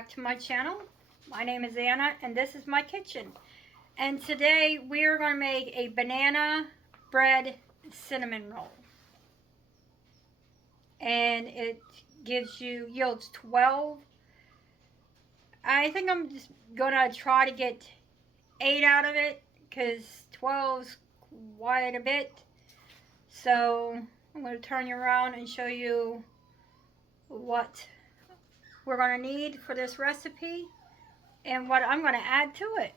back to my channel. My name is Anna and this is my kitchen. And today we are going to make a banana bread cinnamon roll. And it yields 12. I think I'm just going to try to get 8 out of it because 12 is quite a bit. So I'm going to turn you around and show you what we're going to need for this recipe and what I'm going to add to it.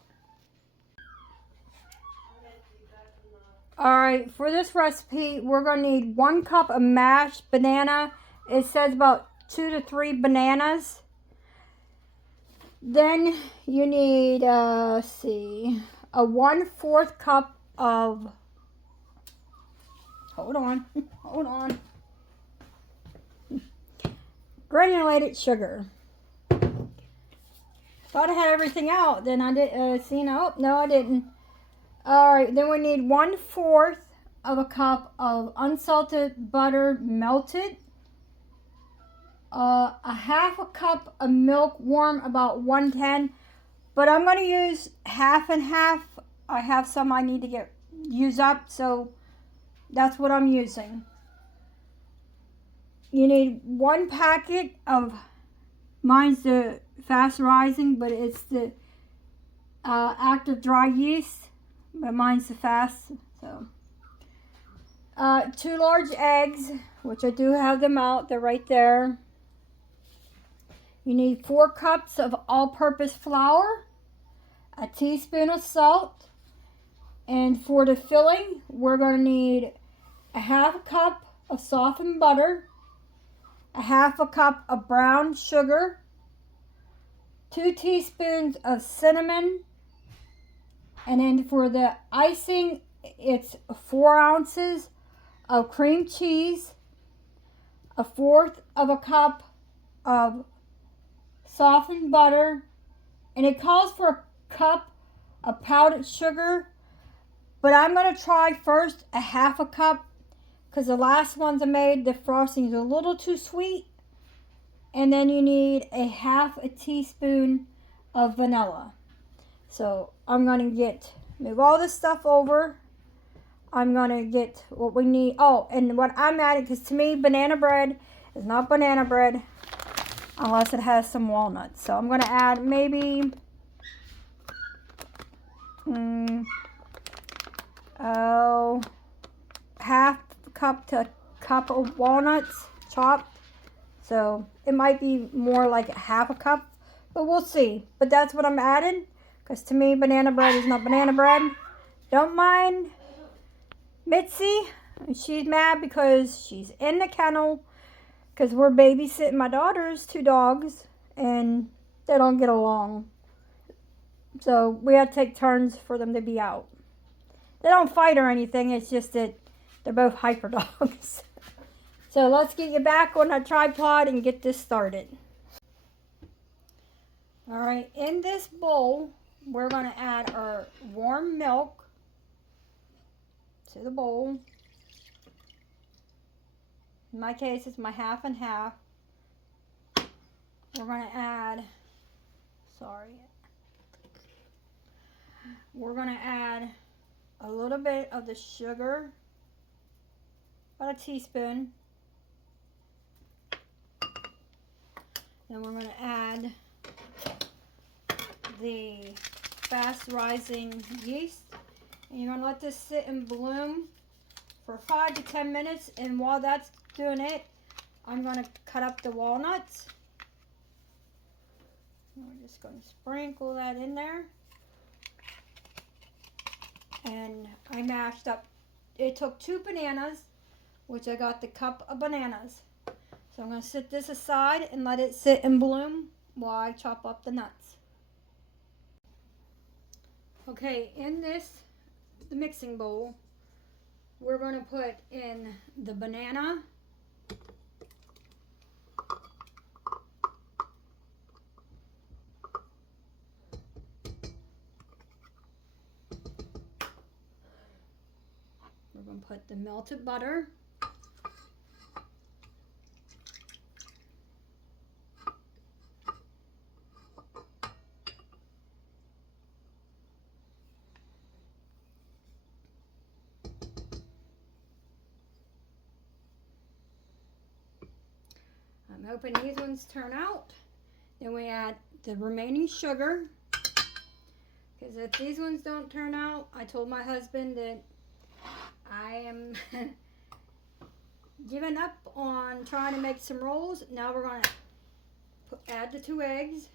Alright, for this recipe, we're going to need 1 cup of mashed banana. It says about 2 to 3 bananas. Then you need, a 1/4 cup of, hold on, granulated sugar. Thought I had everything out, then I did, no I didn't. Alright, then we need 1/4 of a cup of unsalted butter melted. A 1/2 cup of milk warm, about 110. But I'm going to use half and half. I have some I need to use up, so that's what I'm using. You need 1 packet of, mine's the fast rising, but it's the active dry yeast. But mine's the fast, so. 2 large eggs, which I do have them out. They're right there. You need 4 cups of all-purpose flour, a teaspoon of salt, and for the filling, we're going to need a 1/2 cup of softened butter, a 1/2 cup of brown sugar, 2 teaspoons of cinnamon, and then for the icing, it's 4 ounces of cream cheese, a 1/4 of a cup of softened butter, and it calls for a cup of powdered sugar, but I'm going to try first a 1/2 cup because the last ones I made, the frosting is a little too sweet. And then you need a 1/2 teaspoon of vanilla. So I'm going to move all this stuff over. I'm going to get what we need. Oh, and what I'm adding, because to me, banana bread is not banana bread unless it has some walnuts. So I'm going to add maybe 1/2 cup to a cup of walnuts chopped. So it might be more like 1/2 cup, but we'll see. But that's what I'm adding, because to me, banana bread is not banana bread. Don't mind Mitzi. She's mad because she's in the kennel, because we're babysitting my daughter's 2 dogs, and they don't get along. So we have to take turns for them to be out. They don't fight or anything, it's just that they're both hyper dogs. So let's get you back on a tripod and get this started. Alright, in this bowl, we're going to add our warm milk to the bowl. In my case, it's my 1/2 and 1/2. We're going to add, we're going to add a little bit of the sugar, about a teaspoon. Then we're going to add the fast rising yeast. And you're going to let this sit and bloom for 5 to 10 minutes. And while that's doing it, I'm going to cut up the walnuts. We're just going to sprinkle that in there. And I mashed up, it took 2 bananas, which I got the cup of bananas. So I'm going to set this aside and let it sit and bloom while I chop up the nuts. Okay, in the mixing bowl, we're going to put in the banana, we're going to put the melted butter, I'm hoping these ones turn out. Then we add the remaining sugar. Because if these ones don't turn out, I told my husband that I am giving up on trying to make some rolls. Now we're going to add the 2 eggs.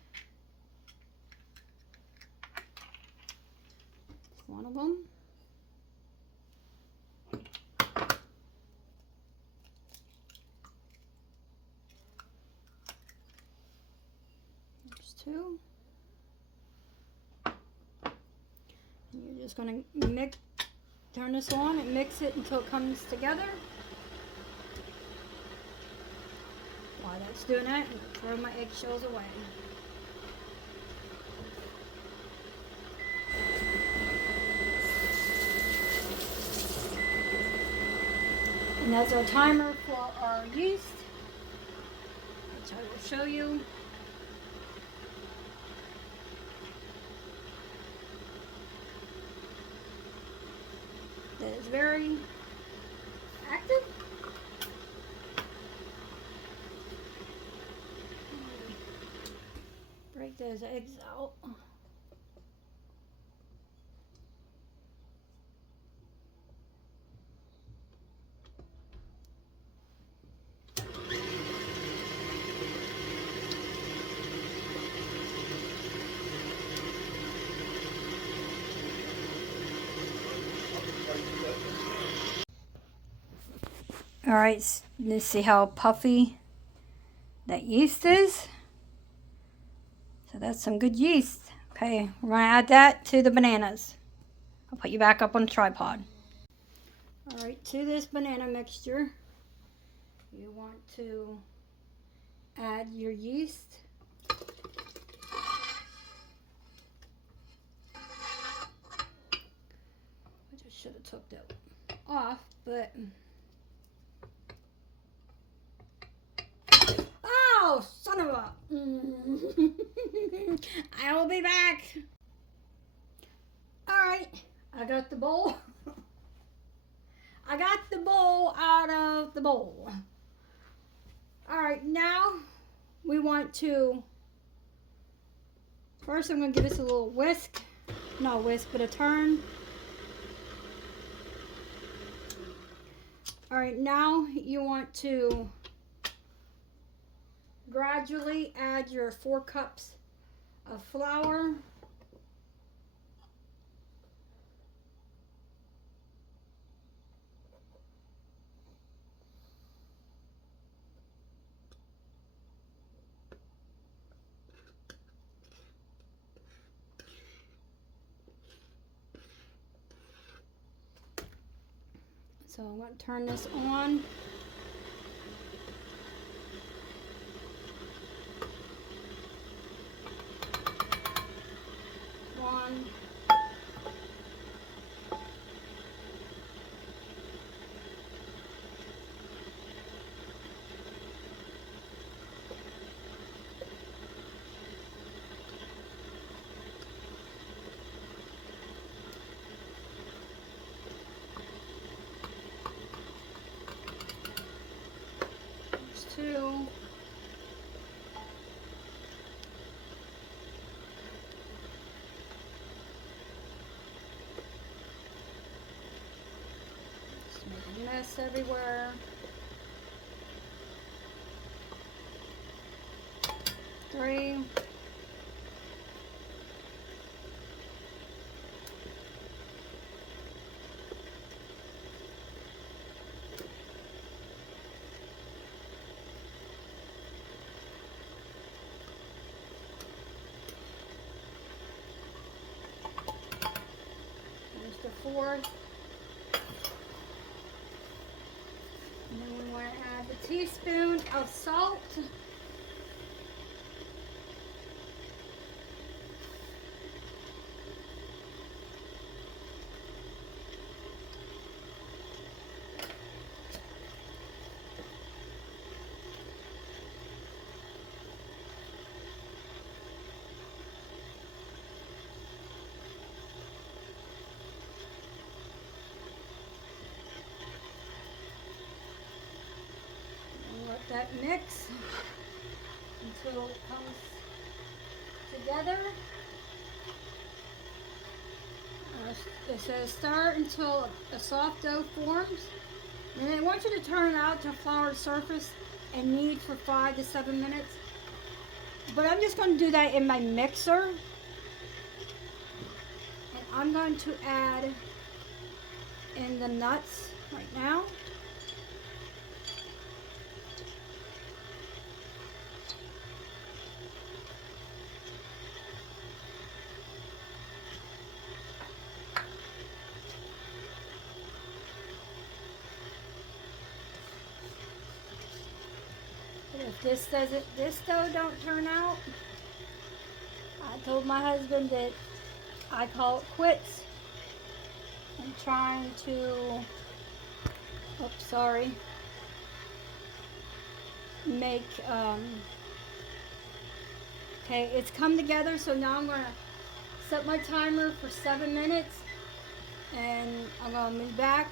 One of them. There's 2. And you're just going to turn this on and mix it until it comes together. While that's doing that, I'm going to throw my eggshells away. And that's our timer for our yeast, which I will show you. That is very active. Break those eggs out. All right, let's see how puffy that yeast is. So that's some good yeast. Okay, we're gonna add that to the bananas. I'll put you back up on the tripod. All right, to this banana mixture, you want to add your yeast. I just should have took that off, but oh, son of a! I will be back. All right, I got the bowl. I got the bowl out of the bowl. All right, now we want to, first I'm going to give this a little whisk. Not a whisk, but a turn. All right, now you want to gradually add your 4 cups of flour. So I'm going to turn this on. One. There's 2. Just make a mess everywhere. 3. There's the 4th. And then we want to add the teaspoon of salt. And let that mix. until it comes together. It says stir until a soft dough forms. And I want you to turn it out to a floured surface and knead for 5 to 7 minutes. But I'm just going to do that in my mixer. And I'm going to add in the nuts right now. If this dough don't turn out, I told my husband that I call it quits. I'm trying to, oops, sorry, make, okay, it's come together, so now I'm going to set my timer for 7 minutes, and I'm going to move back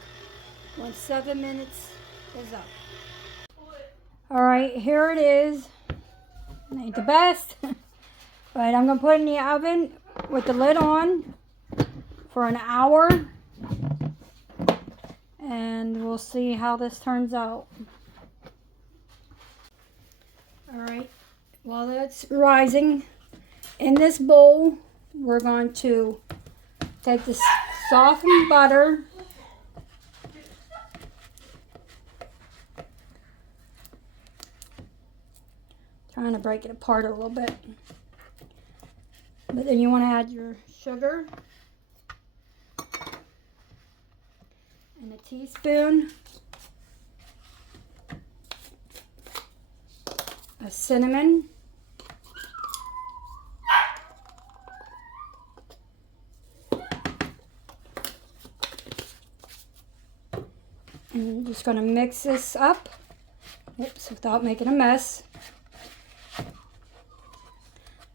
when 7 minutes is up. All right, here it is. It ain't the best, but I'm going to put it in the oven with the lid on for an hour, and we'll see how this turns out. All right, while that's rising, in this bowl, we're going to take this softened butter, trying to break it apart a little bit, but then you want to add your sugar and a teaspoon of cinnamon, and I'm just going to mix this up, without making a mess,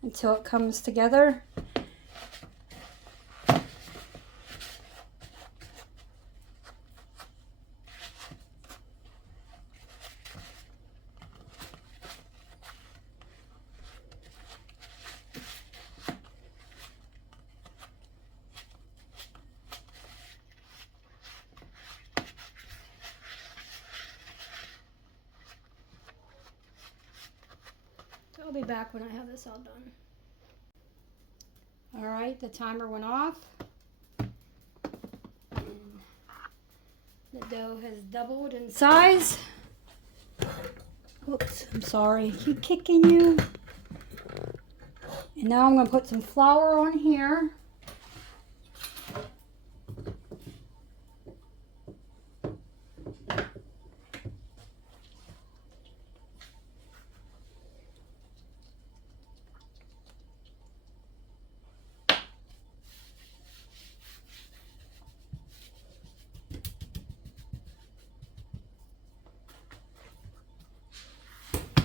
until it comes together. I'll be back when I have this all done. All right, the timer went off. And the dough has doubled in size. Oops, I'm sorry. I keep kicking you. And now I'm going to put some flour on here.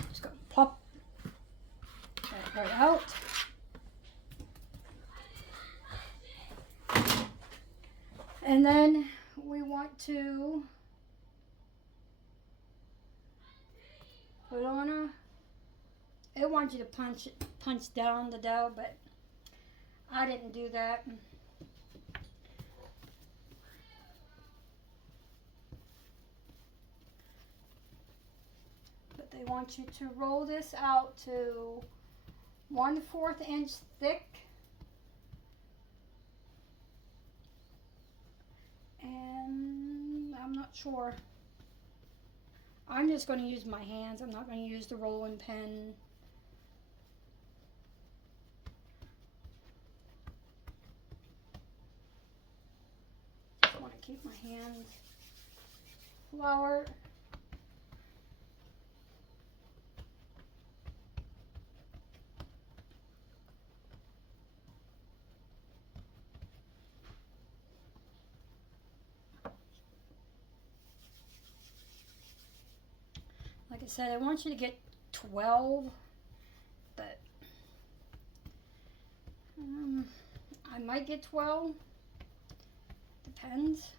Just going to pop that right out. And then we want to put on it wants you to punch down the dough, but I didn't do that. But they want you to roll this out to 1/4 inch thick. And I'm not sure. I'm just going to use my hands. I'm not going to use the rolling pin. Just want to keep my hands floured. Like I said, I want you to get 12, but I might get 12. Depends.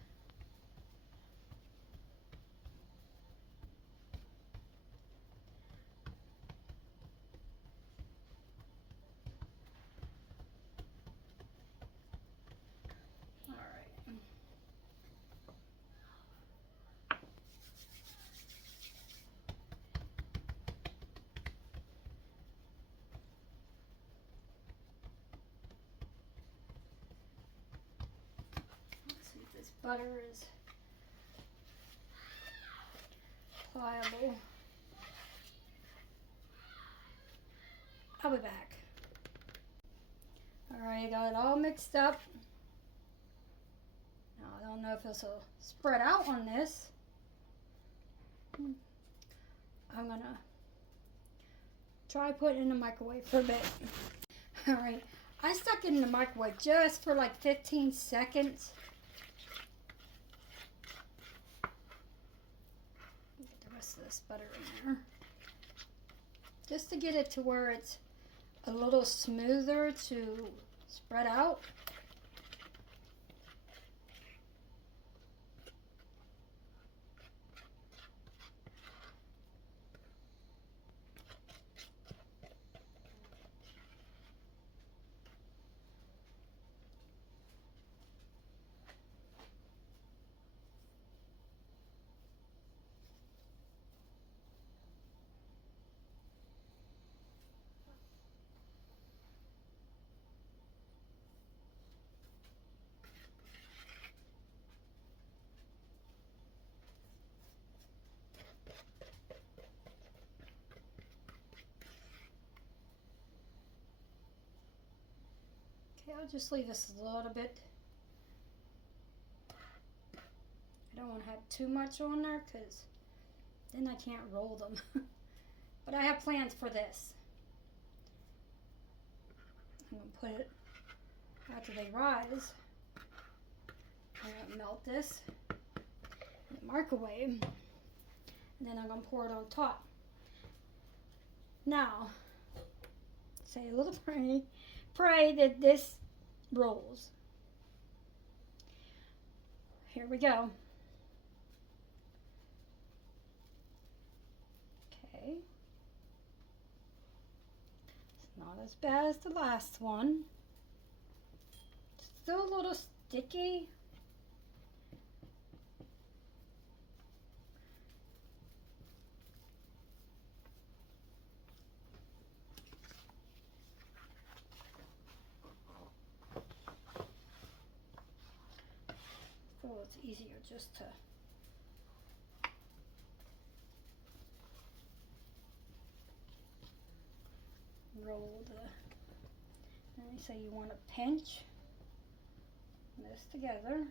butter is pliable. I'll be back. Alright, I got it all mixed up. Now I don't know if this will spread out on this. I'm gonna try putting it in the microwave for a bit. Alright, I stuck it in the microwave just for like 15 seconds. Get the rest of this butter in there. Just to get it to where it's a little smoother to spread out. Okay, I'll just leave this a little bit. I don't want to have too much on there because then I can't roll them. But I have plans for this. I'm going to put it after they rise. I'm going to melt this in the microwave. And then I'm going to pour it on top. Now, say a little pray that this rolls. Here we go. Okay. It's not as bad as the last one. Still a little sticky. So it's easier just to roll the, and you say you want to pinch this together.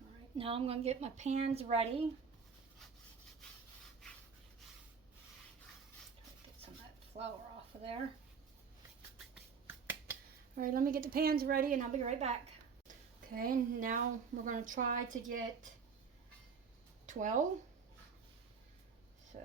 Alright, now I'm going to get my pans ready. Get some of that flour off of there. Alright, let me get the pans ready and I'll be right back. Okay, now we're going to try to get 12. So,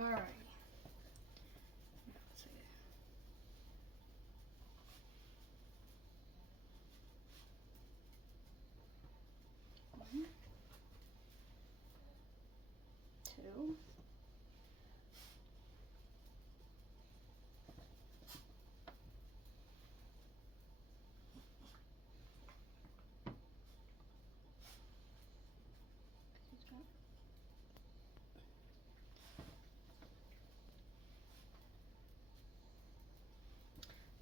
all right. Let's see. 1, 2.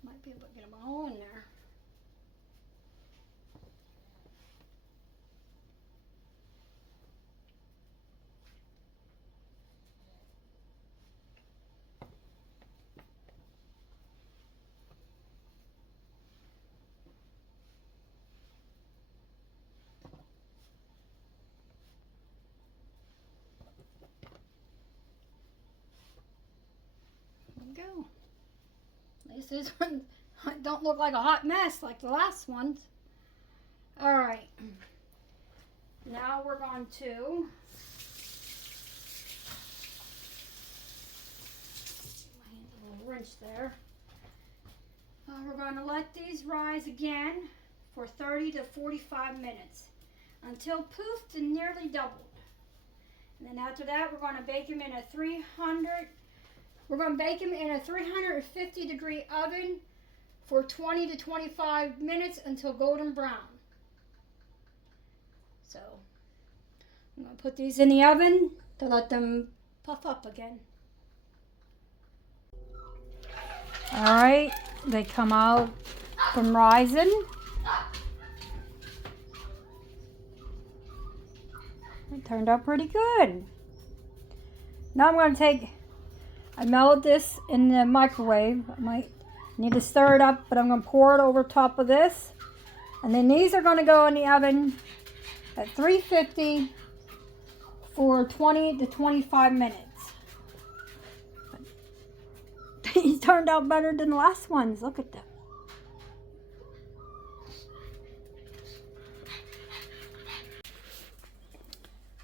Might be able to get them all in there. we go. At least this one don't look like a hot mess like the last ones. Alright. Now we're going to wrench there. We're going to let these rise again for 30 to 45 minutes until poofed and nearly doubled. And then after that, we're going to bake them in a 350 degree oven for 20 to 25 minutes until golden brown. So I'm going to put these in the oven to let them puff up again. Alright, they come out from rising. It turned out pretty good. Now I'm going to I melted this in the microwave. I might need to stir it up, but I'm going to pour it over top of this. And then these are going to go in the oven at 350 for 20 to 25 minutes. These turned out better than the last ones. Look at them.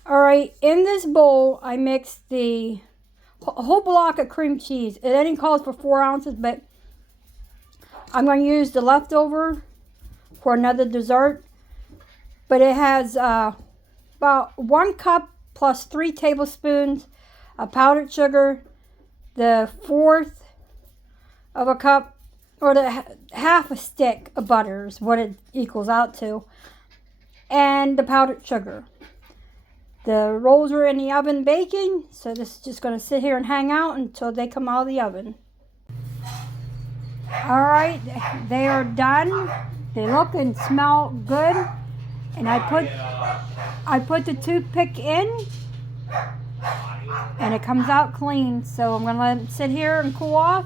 Alright, in this bowl, I mixed a whole block of cream cheese. It only calls for 4 ounces, but I'm going to use the leftover for another dessert. But it has about 1 cup plus 3 tablespoons of powdered sugar, the 1/4 of a cup, or the half a stick of butter is what it equals out to, and the powdered sugar. The rolls are in the oven baking, so this is just going to sit here and hang out until they come out of the oven. Alright, they are done. They look and smell good. And I put the toothpick in, and it comes out clean. So I'm going to let them sit here and cool off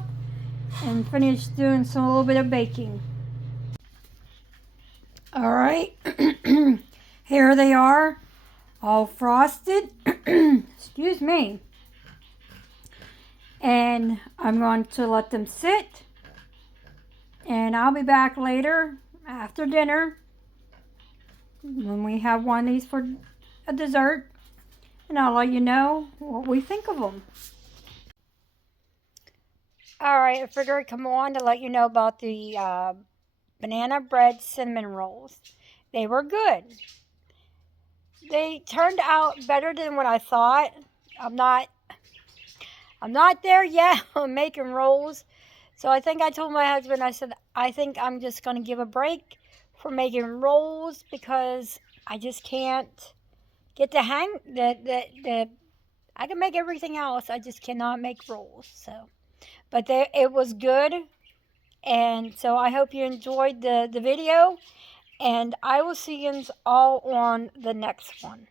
and finish doing a little bit of baking. Alright, here they are. All frosted. Excuse me. And I'm going to let them sit. And I'll be back later after dinner when we have one of these for a dessert. And I'll let you know what we think of them. Alright, I figured I'd come on to let you know about the banana bread cinnamon rolls. They were good. They turned out better than what I thought. I'm not there yet on making rolls. So I think I told my husband, I said, I think I'm just going to give a break for making rolls because I just can't get the hang. I can make everything else. I just cannot make rolls. So, but it was good. And so I hope you enjoyed the video. And I will see you all on the next one.